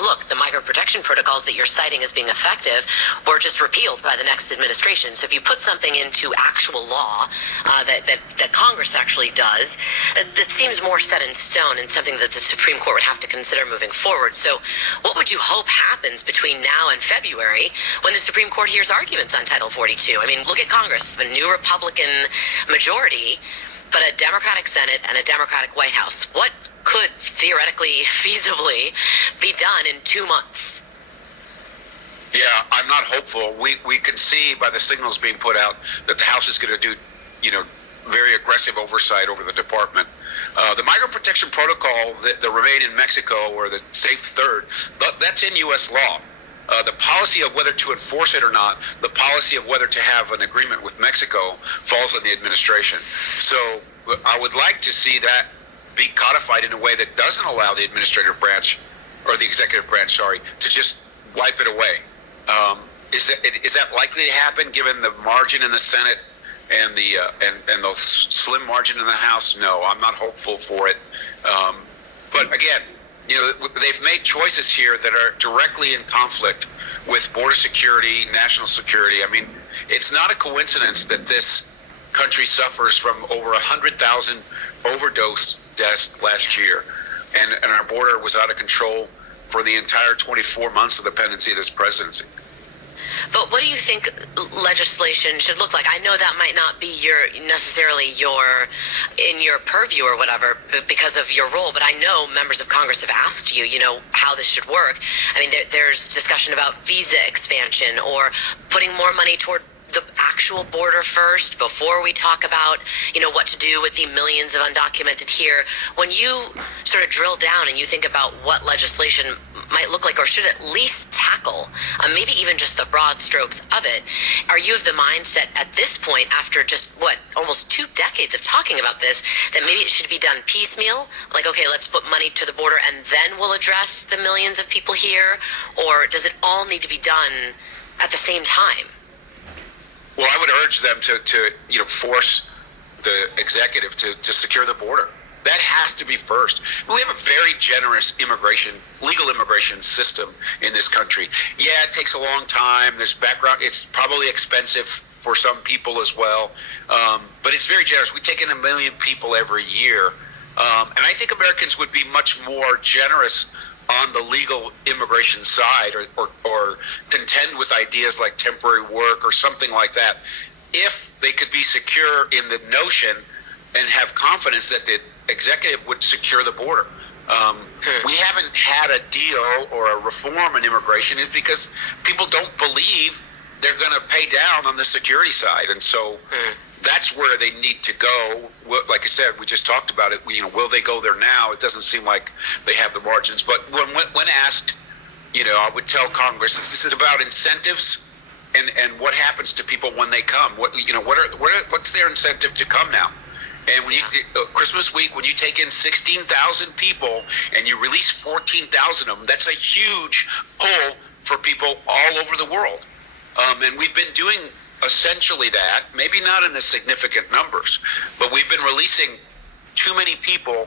look, the migrant protection protocols that you're citing as being effective were just repealed by the next administration. So if you put something into actual law that Congress actually does, that seems more set in stone and something that the Supreme Court would have to consider moving forward. So what would you hope happens between now and February when the Supreme Court hears arguments on Title 42? I mean, look at Congress, a new Republican majority, but a Democratic Senate and a Democratic White House. What could theoretically, feasibly be done in 2 months? Yeah, I'm not hopeful. We can see by the signals being put out that the House is going to do, very aggressive oversight over the department. The Migrant Protection Protocol, the Remain in Mexico, or the Safe Third, that's in U.S. law. The policy of whether to enforce it or not, the policy of whether to have an agreement with Mexico falls on the administration. So I would like to see that be codified in a way that doesn't allow the administrative branch, or the executive branch, to just wipe it away. Is that likely to happen given the margin in the Senate and the slim margin in the House? No, I'm not hopeful for it. But again, they've made choices here that are directly in conflict with border security, national security. I mean, it's not a coincidence that this country suffers from over 100,000 overdose deaths last year, and our border was out of control for the entire 24 months of the pendency of this presidency. But what do you think legislation should look like? I know that might not be necessarily in your purview or whatever because of your role, but I know members of Congress have asked you, how this should work. I mean, there's discussion about visa expansion or putting more money toward the actual border first before we talk about, what to do with the millions of undocumented here. When you sort of drill down and you think about what legislation might look like or should at least tackle, maybe even just the broad strokes of it, are you of the mindset at this point, after just, almost 2 decades of talking about this, that maybe it should be done piecemeal? Like, okay, let's put money to the border and then we'll address the millions of people here? Or does it all need to be done at the same time? Well, I would urge them to force the executive to secure the border. That has to be first. We have a very generous legal immigration system in this country. Yeah, it takes a long time. There's background. It's probably expensive for some people as well, but it's very generous. We take in 1 million people every year, and I think Americans would be much more generous on the legal immigration side, or contend with ideas like temporary work or something like that, if they could be secure in the notion and have confidence that the executive would secure the border. We haven't had a deal or a reform in immigration is because people don't believe they're going to pay down on the security side. And so that's where they need to go. Like I said, we just talked about it. Will they go there now? It doesn't seem like they have the margins. But when asked, I would tell Congress this is about incentives and what happens to people when they come. What's their incentive to come now? And when Christmas week, when you take in 16,000 people and you release 14,000 of them, that's a huge pull for people all over the world. And we've been doing essentially that, maybe not in the significant numbers, but we've been releasing too many people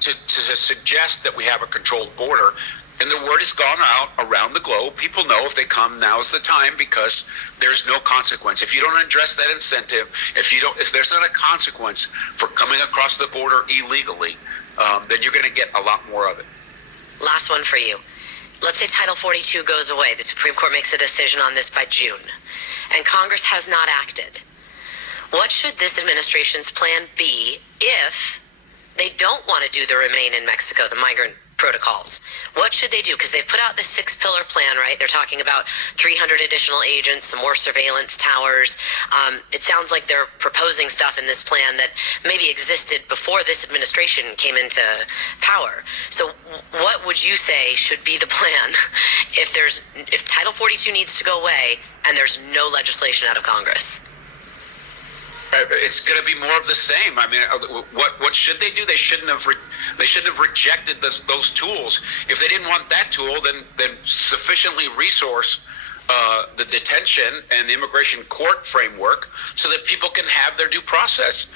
to suggest that we have a controlled border. And the word has gone out around the globe. People know if they come, now's the time, because there's no consequence. If you don't address that incentive, if there's not a consequence for coming across the border illegally, then you're going to get a lot more of it. Last one for you. Let's say Title 42 goes away. The Supreme Court makes a decision on this by June, and Congress has not acted. What should this administration's plan be if they don't want to do the Remain in Mexico, the migrant protocols? What should they do? Because they've put out this 6-pillar plan, right? They're talking about 300 additional agents, some more surveillance towers. It sounds like they're proposing stuff in this plan that maybe existed before this administration came into power. So what would you say should be the plan if Title 42 needs to go away and there's no legislation out of Congress? It's going to be more of the same. I mean, what should they do? They shouldn't have rejected those tools. If they didn't want that tool, then sufficiently resource the detention and the immigration court framework so that people can have their due process.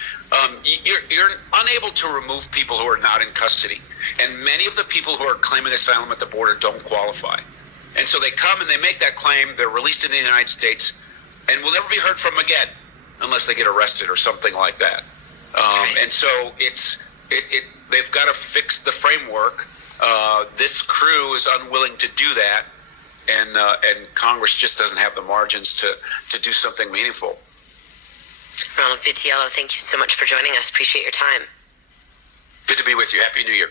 You're unable to remove people who are not in custody. And many of the people who are claiming asylum at the border don't qualify. And so they come and they make that claim, they're released in the United States, and will never be heard from again unless they get arrested or something like that. And so they've got to fix the framework. This crew is unwilling to do that, and Congress just doesn't have the margins to do something meaningful. Ronald Vitiello, thank you so much for joining us. Appreciate your time. Good to be with you. Happy New Year.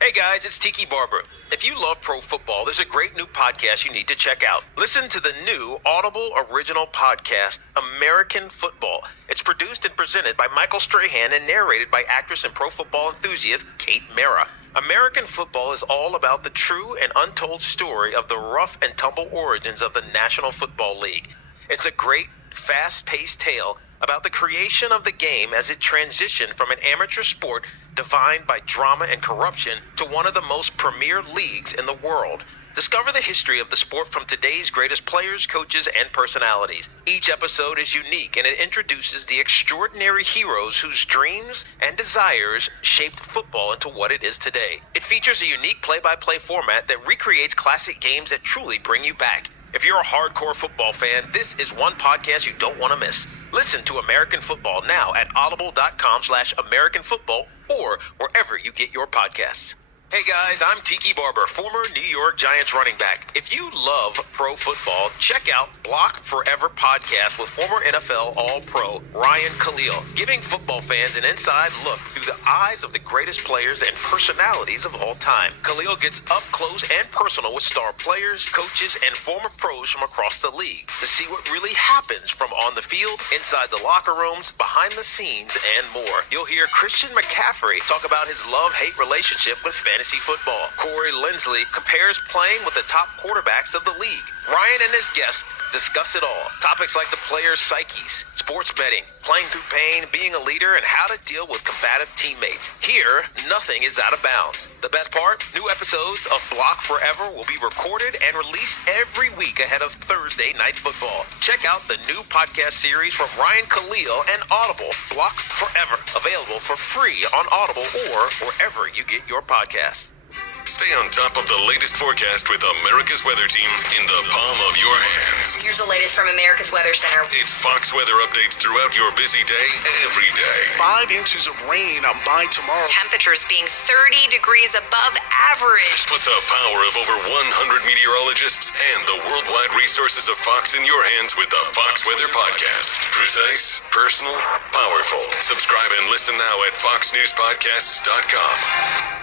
Hey guys, it's Tiki Barber. If you love pro football, there's a great new podcast you need to check out. Listen to the new Audible original podcast, American Football. It's produced and presented by Michael Strahan and narrated by actress and pro football enthusiast Kate Mara. American Football is all about the true and untold story of the rough and tumble origins of the National Football League. It's a great, fast-paced tale about the creation of the game as it transitioned from an amateur sport defined by drama and corruption to one of the most premier leagues in the world. Discover the history of the sport from today's greatest players, coaches, and personalities. Each episode is unique, and it introduces the extraordinary heroes whose dreams and desires shaped football into what it is today. It features a unique play-by-play format that recreates classic games that truly bring you back. If you're a hardcore football fan, this is one podcast you don't want to miss. Listen to American Football now at audible.com/AmericanFootball or wherever you get your podcasts. Hey guys, I'm Tiki Barber, former New York Giants running back. If you love pro football, check out Block Forever podcast with former NFL All-Pro Ryan Khalil, giving football fans an inside look through the eyes of the greatest players and personalities of all time. Khalil gets up close and personal with star players, coaches, and former pros from across the league to see what really happens from on the field, inside the locker rooms, behind the scenes, and more. You'll hear Christian McCaffrey talk about his love-hate relationship with fantasy football. Corey Lindsley compares playing with the top quarterbacks of the league. Ryan and his guests discuss it all. Topics like the players' psyches, sports betting, playing through pain, being a leader, and how to deal with combative teammates. Here, nothing is out of bounds. The best part? New episodes of Block Forever will be recorded and released every week ahead of Thursday Night Football. Check out the new podcast series from Ryan Khalil and Audible, Block Forever. Available for free on Audible or wherever you get your podcasts. Stay on top of the latest forecast with America's Weather Team in the palm of your hands. Here's the latest from America's Weather Center. It's Fox weather updates throughout your busy day, every day. 5 inches of rain by tomorrow. Temperatures being 30 degrees above average. Put the power of over 100 meteorologists and the worldwide resources of Fox in your hands with the Fox Weather Podcast. Precise, personal, powerful. Subscribe and listen now at foxnewspodcasts.com.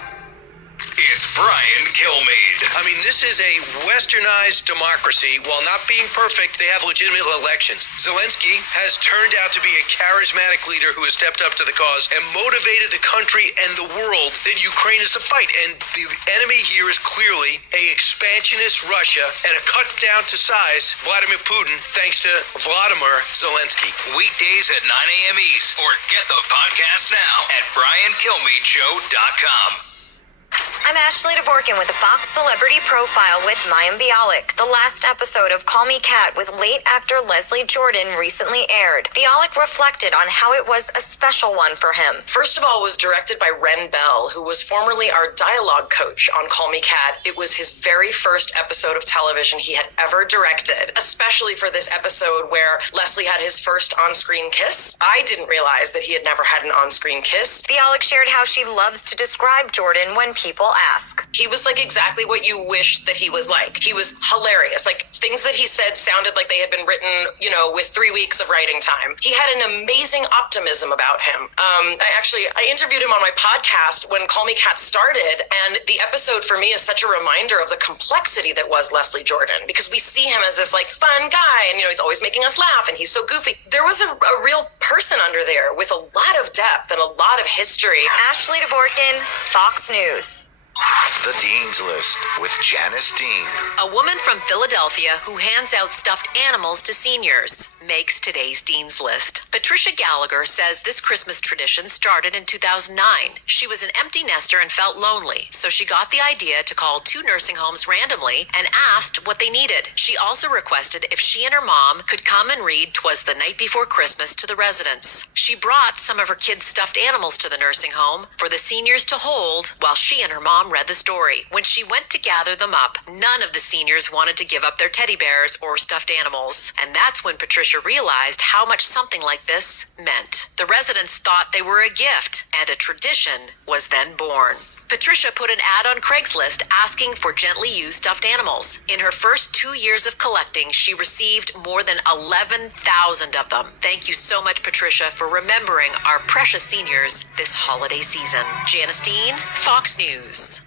It's Brian Kilmeade. I mean, this is a westernized democracy. While not being perfect, they have legitimate elections. Zelensky has turned out to be a charismatic leader who has stepped up to the cause and motivated the country and the world that Ukraine is to fight. And the enemy here is clearly a expansionist Russia and a cut down to size Vladimir Putin, thanks to Vladimir Zelensky. Weekdays at 9 a.m. East, or get the podcast now at BrianKilmeadeShow.com. I'm Ashley Dvorkin with the Fox Celebrity Profile with Mayim Bialik. The last episode of Call Me Kat with late actor Leslie Jordan recently aired. Bialik reflected on how it was a special one for him. First of all, it was directed by Ren Bell, who was formerly our dialogue coach on Call Me Kat. It was his very first episode of television he had ever directed, especially for this episode where Leslie had his first on-screen kiss. I didn't realize that he had never had an on-screen kiss. Bialik shared how she loves to describe Jordan when people ask. He was like exactly what you wish that he was like. He was hilarious. Like things that he said sounded like they had been written, with 3 weeks of writing time. He had an amazing optimism about him. I interviewed him on my podcast when Call Me Kat started, and the episode for me is such a reminder of the complexity that was Leslie Jordan, because we see him as this like fun guy, and he's always making us laugh, and he's so goofy. There was a real person under there with a lot of depth and a lot of history. Ashley Dvorkin, Fox News. The Dean's List with Janice Dean. A woman from Philadelphia who hands out stuffed animals to seniors makes today's Dean's List. Patricia Gallagher says this Christmas tradition started in 2009. She was an empty nester and felt lonely, so she got the idea to call 2 nursing homes randomly and asked what they needed. She also requested if she and her mom could come and read 'Twas the Night Before Christmas to the residents. She brought some of her kids' stuffed animals to the nursing home for the seniors to hold while she and her mom read the story. When she went to gather them up, none of the seniors wanted to give up their teddy bears or stuffed animals. And that's when Patricia realized how much something like this meant. The residents thought they were a gift, and a tradition was then born. Patricia put an ad on Craigslist asking for gently used stuffed animals. In her first 2 years of collecting, she received more than 11,000 of them. Thank you so much, Patricia, for remembering our precious seniors this holiday season. Janice Dean, Fox News.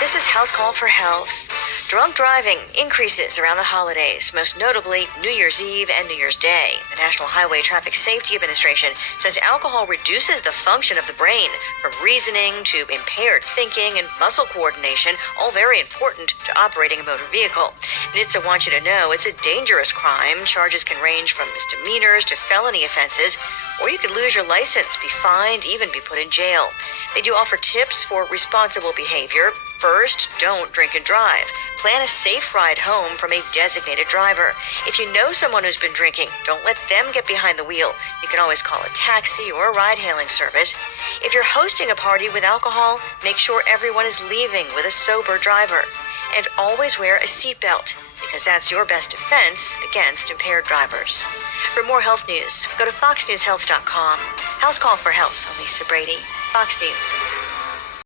This is House Call for Health. Drunk driving increases around the holidays, most notably New Year's Eve and New Year's Day. The National Highway Traffic Safety Administration says alcohol reduces the function of the brain, from reasoning to impaired thinking and muscle coordination, all very important to operating a motor vehicle. NHTSA wants you to know it's a dangerous crime. Charges can range from misdemeanors to felony offenses, or you could lose your license, be fined, even be put in jail. They do offer tips for responsible behavior. First, don't drink and drive. Plan a safe ride home from a designated driver. If you know someone who's been drinking, don't let them get behind the wheel. You can always call a taxi or a ride-hailing service. If you're hosting a party with alcohol, make sure everyone is leaving with a sober driver. And always wear a seatbelt, because that's your best defense against impaired drivers. For more health news, go to foxnewshealth.com. House Call for Health. I'm Lisa Brady, Fox News.